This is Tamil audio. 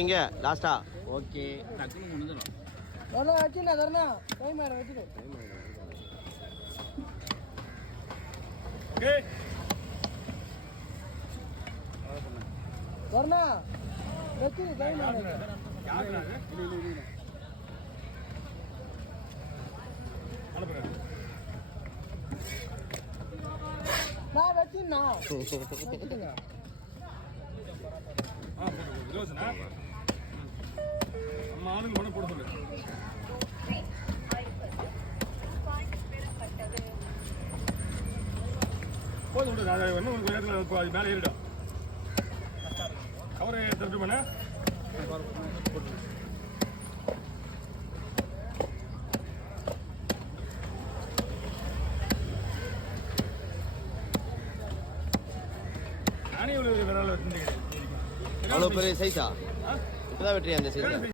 எங்க லாஸ்டா ஓகே டக்குனு முடிஞ்சிடும். வரணும் வச்சுண்ணா தரணா டைம் ஆயிடும் வச்சுக்கோ. வரணா வச்சு டைம் ஆயிடும். நான் வச்சுண்ணா வச்சுட்டுங்க. நம்ம ஆளுங்க ஒன்று போட சொல்லு. போதும் விடு, அதை இன்னும் ஒரு நேரத்தில் அது மேலே ஏறிடும். கவரை திருட்டு பண்ண நானே ஒரு விரல வச்சுருந்தேன். அவ்வளோ பெரிய சைஸா இப்போதான் வெட்டுறியா அந்த சைஸ்?